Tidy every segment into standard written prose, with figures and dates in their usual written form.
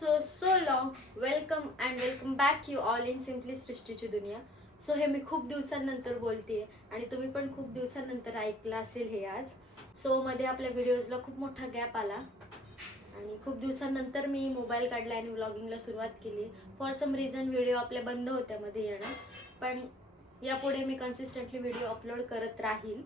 so long. Welcome and welcome back you all in Simply सृष्टीची दुनिया. So हे मी खूप दिवसांनंतर बोलतेय आणि तुम्ही पण खूप दिवसांनंतर ऐकलं असेल हे आज. सो मध्ये आपल्या व्हिडिओजला खूप मोठा गॅप आला आणि खूप दिवसांनंतर मी मोबाईल काढला आणि व्लॉगिंगला सुरुवात केली. फॉर सम रिझन व्हिडिओ आपल्या बंद होत्या मध्ये येणं, पण यापुढे मी कन्सिस्टंटली व्हिडिओ अपलोड करत राहील.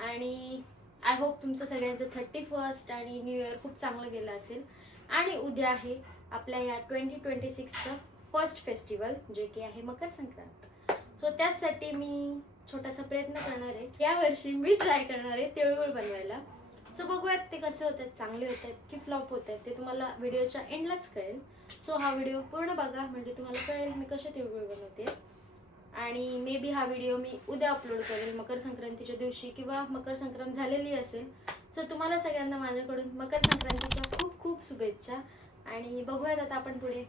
आणि आय होप तुमचं सगळ्यांचं 31st आणि न्यू इयर खूप चांगलं गेलं असेल. आणि उद्या आहे आपल्या या 2026चं फर्स्ट फेस्टिवल, जे की आहे मकर संक्रांत. सो त्यासाठी मी छोटासा प्रयत्न करणार आहे. यावर्षी मी ट्राय करणार आहे तिळगुळ बनवायला. सो बघूयात ते कसे होत आहेत, चांगले होत आहेत की फ्लॉप होत आहेत, ते तुम्हाला व्हिडिओच्या एंडलाच कळेल. सो हा व्हिडिओ पूर्ण बघा, म्हणजे तुम्हाला कळेल मी कसे तिळगुळ बनवते. आणि मे बी हा व्हिडिओ मी उद्या अपलोड करेल मकर संक्रांतीच्या दिवशी, किंवा मकर संक्रांत झालेली असेल. सो तुम्हाला सगळ्यांना माझ्याकडून मकर संक्रांतीच्या खूप खूप शुभेच्छा. आणि बघूयात आता आपण पुढे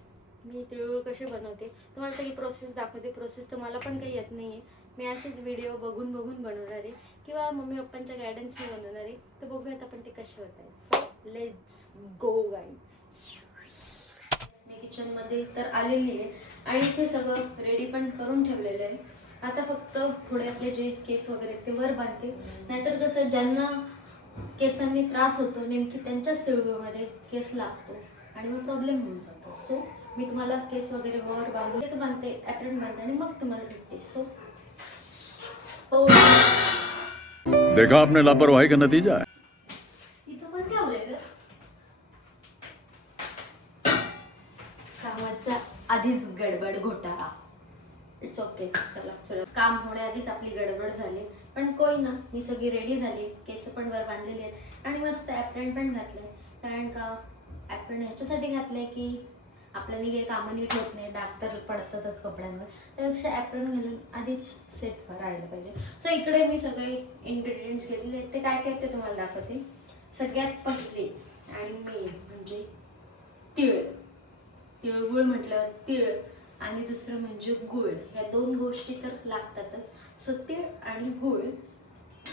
मी तिळगुळ कसे बनवते. तुम्हाला सगळी प्रोसेस दाखवते. प्रोसेस तर मला पण काही येत नाही आहे. मी असेच व्हिडिओ बघून बनवणार आहे, किंवा मम्मी पप्पांच्या गायडन्सने बनवणार आहे. तर बघूयात आपण ते कसे होत आहेत. So let's go guys. मी किचनमध्ये तर आलेली आहे आणि ते सगळं रेडी पण करून ठेवलेलं आहे. आता फक्त थोडे आपले जे केस वगैरे ते वर बांधते. नाहीतर कसं ज्यांना केसांनी त्रास होतो नेमकी त्यांच्याच तिळगुळमध्ये केस लागतो आणि मग प्रॉब्लेम होऊन जातो. सो मी तुम्हाला केस वगैरे वर बांधून केस बांधते, ॲप्रन बांधते आणि मग तुम्हाला भेटते. सो हो, देखा आपने लापरवाही का नतीजा है. इथं पण काय होलंय ग? कामाच्या आधीच गडबड घोटाळा. It's okay. चला काम होण्याआधीच आपली गडबड झाली, पण कोई ना. मी सगळी रेडी झाली, केस पण वर बांधलेली आहेत आणि मस्त ॲप्रन पण घातलंय. कारण का ॲप्रन ह्याच्यासाठी घातलंय की आपल्याला काही कामं नीट होत नाही, डाग तर पडतातच कपड्यांवर. त्यापेक्षा ॲप्रन घालून आधीच सेट राहिलं पाहिजे. सो इकडे मी सगळे इन्ग्रेडियंट्स घेतले. ते काय काय ते तुम्हाला दाखवते. सगळ्यात पहिले आणि मेन म्हणजे तीळ. तिळगुळ म्हटल्यावर तीळ आणि दुसरं म्हणजे गुळ, ह्या दोन गोष्टी तर लागतातच. सो तीळ आणि गुळ.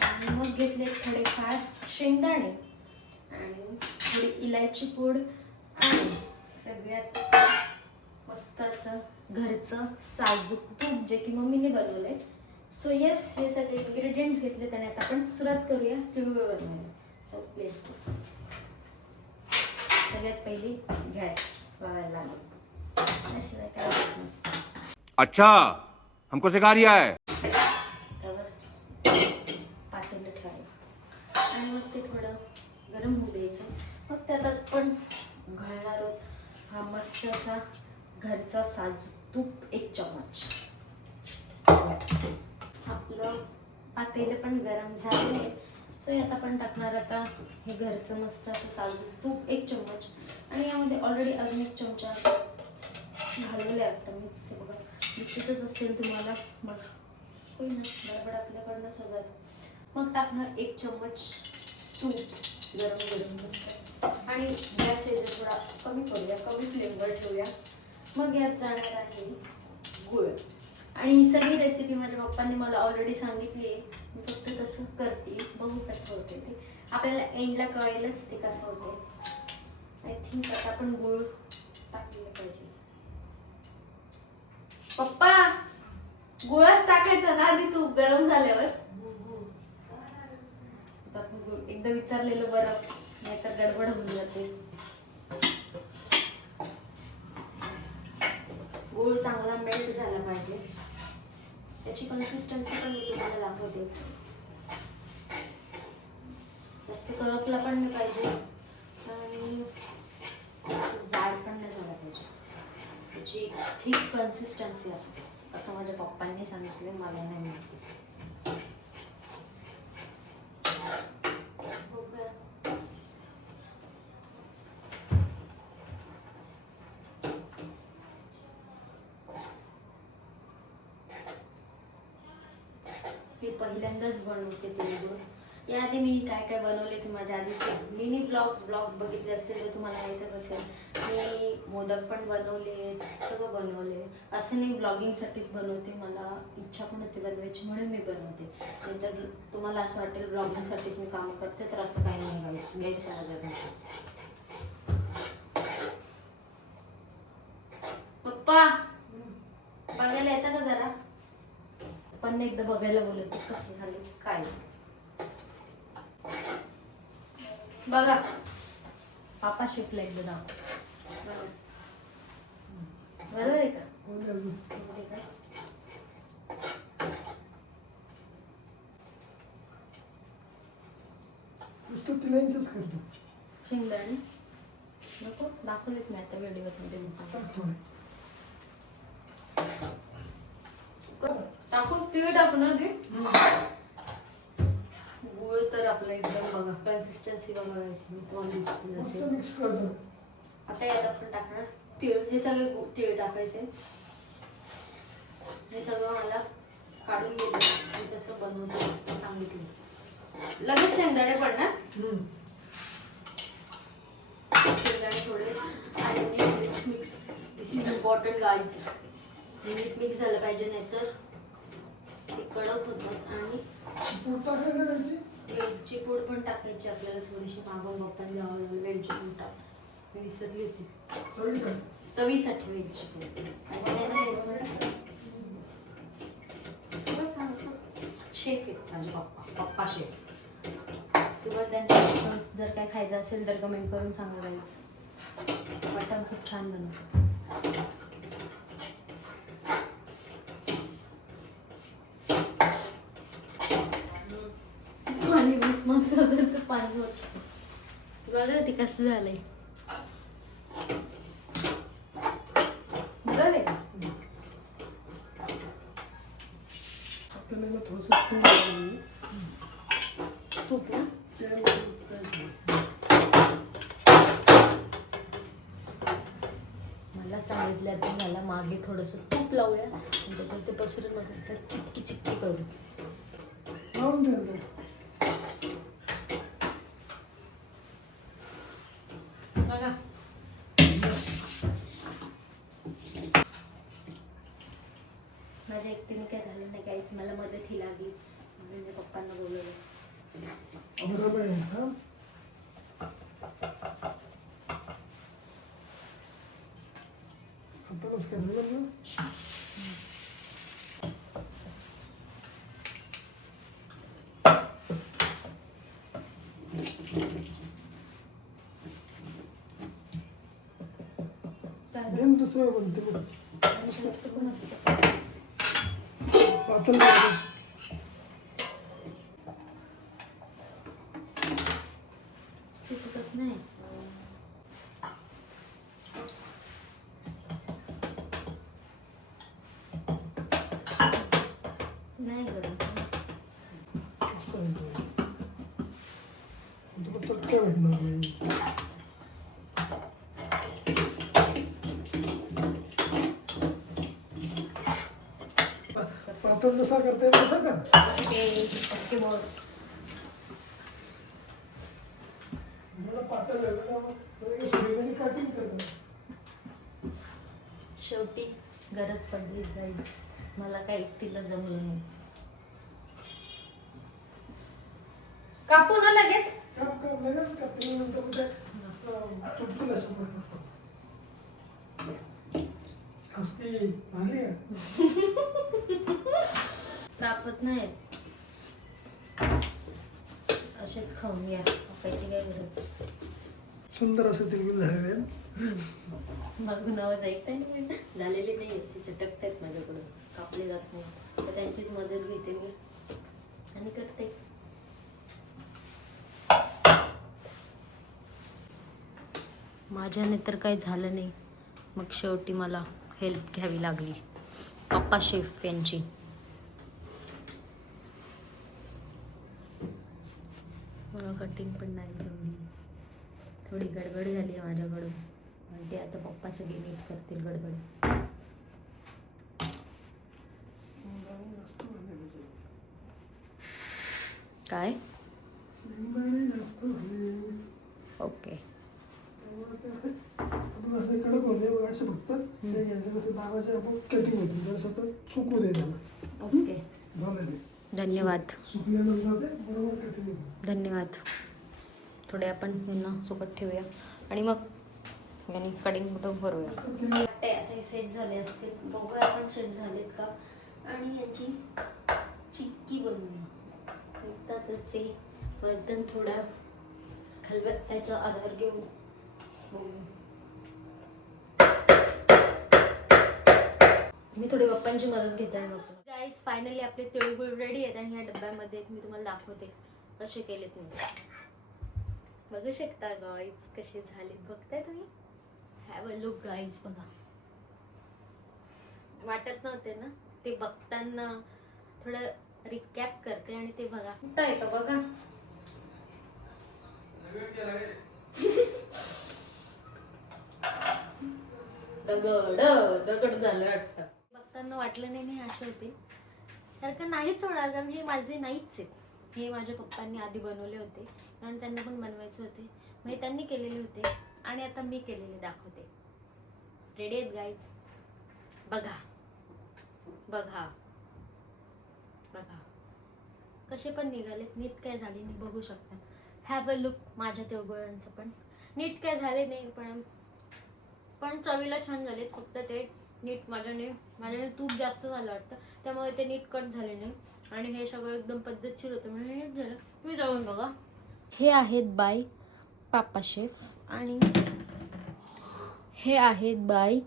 आणि मग घेतले थोडेफार शेंगदाणे आणि थोडी इलायची पूड आणि सगळ्यात मस्त असं घरचं साजूक तूप, जे की मम्मीने बनवलंय. सो येस, हे सगळे इन्ग्रेडियंट्स घेतले आणि आता आपण सुरुवात करूया तिळगुळ बनवायला. सो प्लेस सगळ्यात पहिली गॅस लावायला लागेल. त्याशिवाय काय होत नसतं. अच्छा हमको सिखा रिया है. त्यावर पातेलं ठेवायचं आणि मग ते थोडं गरम होऊ द्यायचं. मग त्यात आपण घालणार आहोत हा मस्त असा घरचा साजूक तूप 1 चम्मच. आपलं पातेलं पण गरम झाले. सो यात आपण टाकणार आता हे घरचं मस्त असं साजूक तूप 1 चम्मच. आणि यामध्ये ऑलरेडी अजून 1 चमचा घालवले आहे. आता मीच हे बघा, दिसतच असेल तुम्हाला. मग होईल ना, बरोबर आपल्याकडनं सगळं. मग टाकणार 1 चम्मच तूप गरम मस्त. आणि गॅस हे थोडा कमी करूया, कमी फ्लेमवर ठेवूया. मग यात जाणार आहे गुळ. आणि ही सगळी रेसिपी माझ्या पप्पांनी मला ऑलरेडी सांगितली आहे. मी फक्त तसं करते, बघू कसं होते ते. आपल्याला एंडला कळेलच ते कसं होते. आय थिंक आता आपण गुळ टाकलेलं पाहिजे. पप्पा, गुळच टाकायचा ना आधी, तूप गरम झाल्यावर. एकदा विचारलेलं बरं, नाहीतर गडबड होऊन जाते. गुळ चांगला मेल्ट झाला पाहिजे. त्याची कन्सिस्टन्सी पण मी तुम्हाला दाखवते. जास्त करपला पण नाही पाहिजे आणि जाड पण नाही झाला पाहिजे. त्याची थिक कन्सिस्टन्सी असते असं माझ्या पप्पांनी सांगितलं, मला नाही माहिती. मी पहिल्यांदाच बनवते तिळगुळ. याआधी मी काय काय बनवले ते माझ्या आधीचे मिनी ब्लॉग्स बघितले असतील तर तुम्हाला माहीतच असेल. मी मोदक पण बनवले, सगळं बनवले. असं नाही ब्लॉगिंगसाठीच बनवते, मला इच्छा पण होते बनवायची म्हणून मी बनवते. नाहीतर तुम्हाला असं वाटेल ब्लॉगिंगसाठीच मी कामं करते, तर असं काही नाही. गैरसमज आहे. समजा. 1 चम्मच तूप, 1 चम्मच गुळ, 1 चम्मच साजूक तूप, 1 चम्मच इलायची पूड आणि सगळ्यात मस्त असं घरचं साजूक तूप 1 चम्मच. आणि मग यात जाणार आहे गुळ. आणि गॅस हे थोडा कमी करूया, कमी फ्लेमवर ठेवूया. मग पप्पांना एकदा बघायला बोलवते कसं झालं काय. बघा पापा शेफला एकदा दाखव. बरोबर आहे का? बरोबर आहे का? शेंगदाणे नको दाखवलेत मी आता व्हिडिओमध्ये. टाकू तिळ टाकू ना ते. गुळ तर आपला एकदम बघा कन्सिस्टन्सी बघा मिक्स करतो. आता यात आपण टाकणार तीळ. हे सगळे तीळ टाकायचे. हे सगळं मला काढून घेतलं मी कसं बनवतो सांगितलं. लगेच शेंगदाणे पडणार. शेंगदाणे थोडे आणि mix this is important guys. मीठ मिक्स झालं पाहिजे नाही तर ते कडक होतात. आणि वेलची पूड पण टाकायची आपल्याला थोडीशी. मागून पप्पांनी लावलेली वेलची पूड टाक मी विसरली होती. चवीसाठी वेलची पूड. शेफ आहेत माझे पप्पा शेफ. किंवा त्यांच्या जर काय खायचं असेल तर कमेंट करून सांगा गाईज. मटण खूप छान बनवतो. पाणी मस्त पाणी होत बघा ते कसं झालंय. बघाले आपल्याला थोडस तूप ना. मला सांगितलं तर मला मागे थोडंसं तूप लावूया आणि त्याच्यावर ते पसरून मध्ये चिक्की चिक्की करू. बघा माझ्या एकटीने काय झालं नाही काहीच. मला मदत ही लागलीच म्हणून मी पप्पांना बोलवलं. आताच करायला ना. दुसरं बनते पातळ चिपकत नाही. नाही गरम तुला चटका भेटणार नाही. पातळ जसा करता येईल तसा कर. Okay boss. मला पातळ झालं ना मग सुरीने कटिंग करतो. शेवटी गरज पडली गाईज. मला काय एकटीला जमलं नाही. कापू ना लगेच. काप लगेच कापते नंतर तुटतील असं हसती भाली कापत नाहीत. असेच खाऊन घ्या. कापायची काय गरज. सुंदर असं तिरगुल झालेले मागून आवाज ऐकताय नाही झालेली नाही. ती सटकतायत माझ्याकडून. कापले जात नाही तर त्यांचीच मदत घेते मी आणि करते. माझ्याने तर काही झालं नाही मग शेवटी मला हेल्प घ्यावी लागली पप्पा शेफ यांची. मला कटिंग पण नाही जमली. थोडी गडबड झाली आहे माझ्याकडून आणि ते आता पप्पा सगळे नीट करतील गडबड. काय ओके. आपण असं कडक होते मग असे फक्त ते घ्यायचं कसं दाबाचे आपण कटिंग होते जर सतत सुकू दे त्याला. ओके झालं ते. धन्यवाद सुकल्यानंतर ते बरोबर कटिंग होते. धन्यवाद. थोडे आपण पुन्हा सोबत ठेवूया आणि मग याने कटिंग कुठं करूया. आता हे सेट झाले असतील. बघूया आपण सेट झालेत का. आणि यांची चिक्की बनवूया. त्यातच आहे एकदम थोडा खलबत्त्याचा आधार घेऊन बघू. मी थोडी पप्पांची मदत घेते आणि बघतो. गाईज फायनली आपले तिळगुळ रेडी आहेत आणि ह्या डब्यामध्ये मी तुम्हाला दाखवते कसे केलेत मी. बघू शकता गाईज कसे झाले बघताय तुम्ही. Have a look guys. बघा वाटत नव्हते ना ते बघताना. थोडं रिकॅप करते आणि ते बघा कुठं आहे का बघा. दगड झालं वाटतं. बघताना वाटलं नाही असे होते तर का नाहीच होणार कारण हे माझे नाहीच आहेत. हे माझ्या पप्पांनी आधी बनवले होते कारण त्यांना पण बनवायचे होते. मग त्यांनी केलेले होते आणि आता मी केलेले दाखवते. रेडी आहेत गाईज. बघा बघा बघा कसे पण निघालेत. नीट काय झाले नाही बघू शकता. Have a look. माझ्या तिळगुळांचं पण नीट काय झाले नाही पण चवीला छान झालेत. फक्त ते नीट माझ्याने तूप जास्त झालं वाटतं त्यामुळे ते नीट कट झाले नाही आणि हे सगळं एकदम पद्धतशीर होतं म्हणजे नीट झालं. तुम्ही जाऊन बघा. हे आहेत बाय पापा शेफ आणि हे आहेत बाय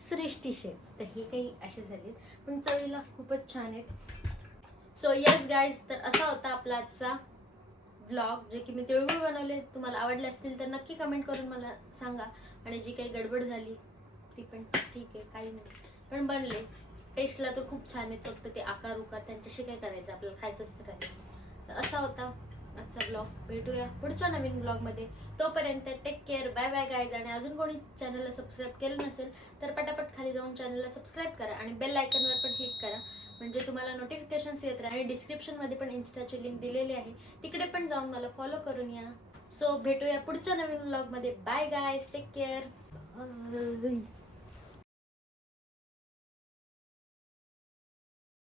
सृष्टी शेफ. तर हे काही असे झालेत पण चवीला खूपच छान आहेत. सो येस गाईज तर असा होता आपला आजचा ब्लॉग जे की मी तिळगुळ बनवले. तुम्हाला आवडले असतील तर नक्की कमेंट करून मला सांगा. आणि जी काही गडबड झाली ती पण ठीक आहे काही नाही पण बनले. टेस्टला तर खूप छान आहेत. फक्त ते आकार उकार त्यांच्याशी काय करायचं आपल्याला खायचंच तर आहे. तर असा होता आजचा ब्लॉग. भेटूया पुढच्या नवीन ब्लॉगमध्ये. तोपर्यंत take care. Bye bye guys. आणि अजून कोणी चॅनलला सबस्क्राईब केलं नसेल तर पटापट खाली जाऊन चॅनलला सबस्क्राईब करा आणि बेल आयकॉनवर पण क्लिक करा म्हणजे तुम्हाला नोटिफिकेशन्स येत राहा. आणि डिस्क्रिप्शनमध्ये पण इन्स्टाची लिंक दिलेली आहे तिकडे पण जाऊन मला फॉलो करून या. सो भेटूया पुढच्या नवीन ब्लॉगमध्ये. Bye guys. Take care.